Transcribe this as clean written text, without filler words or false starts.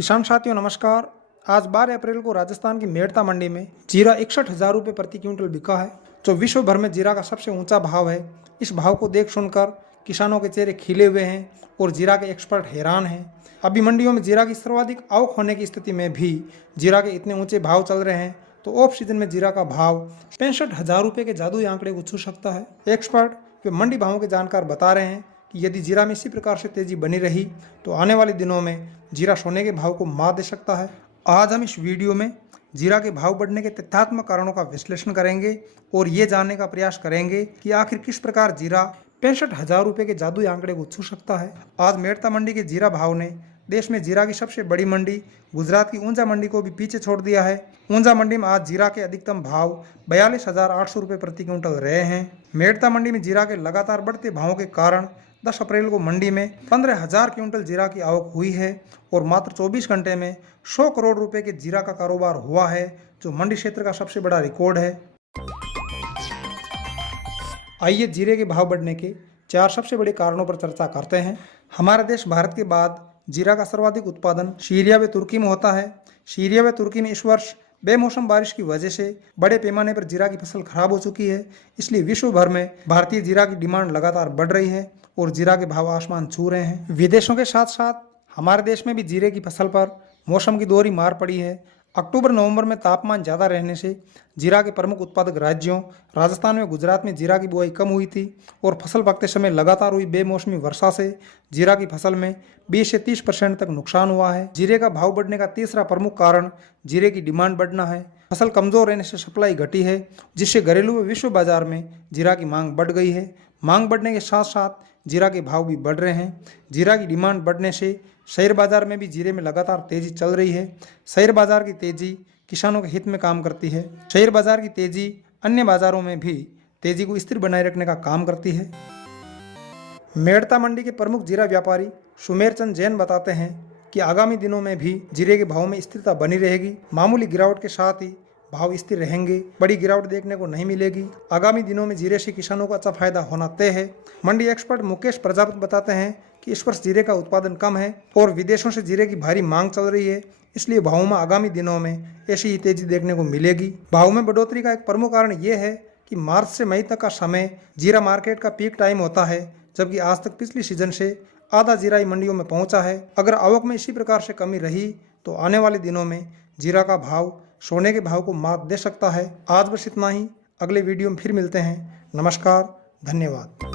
किसान साथियों नमस्कार। आज 12 अप्रैल को राजस्थान की मेड़ता मंडी में जीरा 61,000 रुपये प्रति क्विंटल बिका है, जो विश्व भर में जीरा का सबसे ऊंचा भाव है। इस भाव को देख सुनकर किसानों के चेहरे खिले हुए हैं और जीरा के एक्सपर्ट हैरान हैं। अभी मंडियों में जीरा की सर्वाधिक आवक होने की स्थिति में भी जीरा के इतने ऊंचे भाव चल रहे हैं, तो ऑफ सीजन में जीरा का भाव 65,000 रुपये के जादुई आंकड़े को छू सकता है। एक्सपर्ट वे मंडी भावों के जानकार बता रहे हैं कि यदि जीरा में इसी प्रकार से तेजी बनी रही तो आने वाले दिनों में जीरा सोने के भाव को मात दे सकता है। आज हम इस वीडियो में जीरा के भाव बढ़ने के तथ्यात्मक कारणों का विश्लेषण करेंगे और ये जानने का प्रयास करेंगे कि आखिर किस प्रकार जीरा 65,000 रुपये के जादुई आंकड़े को छू सकता है। आज मेड़ता मंडी के जीरा भाव ने देश में जीरा की सबसे बड़ी मंडी गुजरात की ऊंझा मंडी को भी पीछे छोड़ दिया है। ऊंझा मंडी में आज जीरा के अधिकतम भाव 42,800 रुपये प्रति क्विंटल रहे हैं। मेड़ता मंडी में जीरा के लगातार बढ़ते भावों के कारण 10 अप्रैल को मंडी में 15,000 क्विंटल जीरा की आवक हुई है और मात्र 24 घंटे में 100 करोड़ रुपए के जीरा का कारोबार हुआ है, जो मंडी क्षेत्र का सबसे बड़ा रिकॉर्ड है। आइए जीरे के भाव बढ़ने के 4 सबसे बड़े कारणों पर चर्चा करते हैं। हमारा देश भारत के बाद जीरा का सर्वाधिक उत्पादन सीरिया व तुर्की में होता है। सीरिया व तुर्की में इस वर्ष बेमौसम बारिश की वजह से बड़े पैमाने पर जीरा की फसल खराब हो चुकी है, इसलिए विश्व भर में भारतीय जीरा की डिमांड लगातार बढ़ रही है और जीरा के भाव आसमान छू रहे हैं। विदेशों के साथ साथ हमारे देश में भी जीरे की फसल पर मौसम की दोहरी मार पड़ी है। अक्टूबर नवंबर में तापमान ज़्यादा रहने से जीरा के प्रमुख उत्पादक राज्यों राजस्थान व गुजरात में जीरा की बुआई कम हुई थी और फसल पकते समय लगातार हुई बेमौसमी वर्षा से जीरा की फसल में 20 से 30% तक नुकसान हुआ है। जीरे का भाव बढ़ने का तीसरा प्रमुख कारण जीरे की डिमांड बढ़ना है। फसल कमजोर रहने से सप्लाई घटी है, जिससे घरेलू व विश्व बाजार में जीरा की मांग बढ़ गई है। मांग बढ़ने के साथ साथ जीरा के भाव भी बढ़ रहे हैं। जीरा की डिमांड बढ़ने से शेयर बाजार में भी जीरे में लगातार तेजी चल रही है। शेयर बाजार की तेजी किसानों के हित में काम करती है। शेयर बाजार की तेजी अन्य बाजारों में भी तेजी को स्थिर बनाए रखने का काम करती है। मेड़ता मंडी के प्रमुख जीरा व्यापारी सुमेर चंद जैन बताते हैं कि आगामी दिनों में भी जीरे के भाव में स्थिरता बनी रहेगी। मामूली गिरावट के साथ ही भाव स्थिर रहेंगे, बड़ी गिरावट देखने को नहीं मिलेगी। आगामी दिनों में जीरे से किसानों को अच्छा फायदा होना तय है। मंडी एक्सपर्ट मुकेश प्रजापति बताते हैं कि इस वर्ष जीरे का उत्पादन कम है और विदेशों से जीरे की भारी मांग चल रही है, इसलिए भावों में आगामी दिनों में ऐसी ही तेजी देखने को मिलेगी। भाव में बढ़ोतरी का एक प्रमुख कारण ये है कि मार्च से मई तक का समय जीरा मार्केट का पीक टाइम होता है, जबकि आज तक पिछली सीजन से आधा जीरा ही मंडियों में पहुंचा है। अगर आवक में इसी प्रकार से कमी रही तो आने वाले दिनों में जीरा का भाव सोने के भाव को मात दे सकता है। आज बस इतना ही, अगले वीडियो में फिर मिलते हैं। नमस्कार, धन्यवाद।